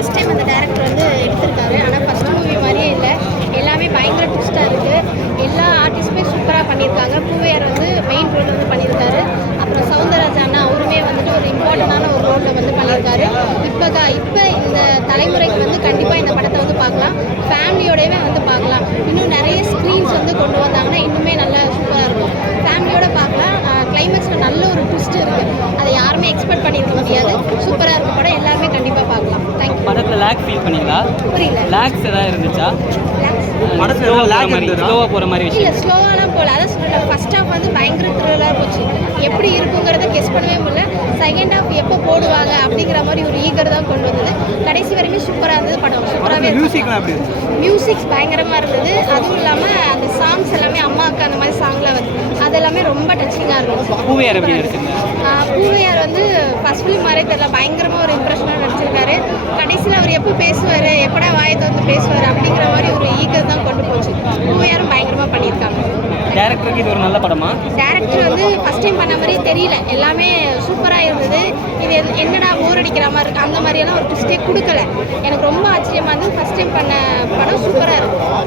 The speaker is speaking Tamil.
ஃபஸ்ட் டைம் அந்த டேரக்டர் வந்து எடுத்திருக்காரு. ஆனால் ஃபஸ்ட் மூவி மாதிரியே இல்லை, எல்லாமே பயங்கர ட்விஸ்ட்டாக இருக்குது. எல்லா ஆர்டிஸ்ட்டுமே சூப்பராக பண்ணியிருக்காங்க. பூவையார் வந்து மெயின் ரோல் வந்து பண்ணியிருக்காரு. அப்புறம் சவுந்தரராஜா அண்ணா அவருமே வந்துட்டு ஒரு இம்பார்ட்டண்டான ஒரு ரோலில் வந்து பண்ணியிருக்காரு. இப்போ இந்த தலைமுறைக்கு வந்து கண்டிப்பாக இந்த படத்தை வந்து பார்க்கலாம், ஃபேமிலியோடவே வந்து பார்க்கலாம். இன்னும் நிறைய ஸ்க்ரீன்ஸ் வந்து கொண்டு வந்தாங்கன்னா இன்னுமே நல்லா சூப்பராக இருக்கும். ஃபேமிலியோட பார்க்கலாம். கிளைமேக்ஸில் நல்ல ஒரு ட்விஸ்ட் இருக்குது, அதை யாருமே எக்ஸ்பெக்ட் பண்ணியிருக்க முடியாது. சூப்பராக இருக்கும் படம், எல்லாருமே கண்டிப்பாக பார்க்கலாம். தேங்க்யூ. படத்தில் லேக் ஃபீல் பண்ணீங்களா? புரியல. லேக்ஸ் ஏதாவது இருந்துச்சா? படத்தில் ஸ்லோவாக போகிற மாதிரி இல்லை, விஷயம்? ஸ்லோவாலாம் போகல. அதான் சொல்லல, ஃபர்ஸ்ட் ஹாஃப் வந்து பயங்கர த்ரில்லாக போச்சு. எப்படி இருக்குங்கிறத கெஸ் பண்ணவே முடியல. செகண்ட் ஹாஃப் எப்போ போடுவாங்க அப்படிங்கிற மாதிரி ஒரு ஈகர் தான் கொண்டு வந்தது. கடைசி வரைக்கும் சூப்பராக இருந்தது படம். சூப்பராகவே மியூசிக்லாம் எப்படி இருக்கு? மியூசிக்ஸ் பயங்கரமாக இருந்தது. அதுவும் இல்லாமல் அந்த சாங்ஸ் எல்லாமே அம்மாவுக்கு அந்த மாதிரி சாங்லாம் வருது, அது எல்லாமே ரொம்ப டச்சிங்காக இருக்கும். பூவையார் எப்படி நடிச்சிருந்தாரு? பூவையார் வந்து ஃபர்ஸ்ட் ஃபிலிம் மாதிரியே தெரியல, பயங்கரமாக ஒரு இம்ப்ரெஷனாக நடிச்சிருக்காரு. கடைசியில் அவர் எப்போ பேசுவார், எப்படா வாயத்தை வந்து பேசுவார் அப்படிங்கிற மாதிரி ஒரு ஈகர் தான் கொண்டு போச்சு. பூவையாரும் பயங்கரமாக பண்ணியிருக்காங்க. டேரக்டருக்கு இது ஒரு நல்ல படமா? டேரக்டர் வந்து ஃபஸ்ட் டைம் பண்ண மாதிரி தெரியல, எல்லாமே சூப்பராக இருந்தது. இது என்னடா போர் அடிக்கிற மாதிரி இருக்குது, அந்த மாதிரியெல்லாம் ஒரு ட்விஸ்டே கொடுக்கல. எனக்கு ரொம்ப ஆச்சரியமாக இருந்தது. ஃபஸ்ட் டைம் பண்ண படம் சூப்பராக இருக்கும்.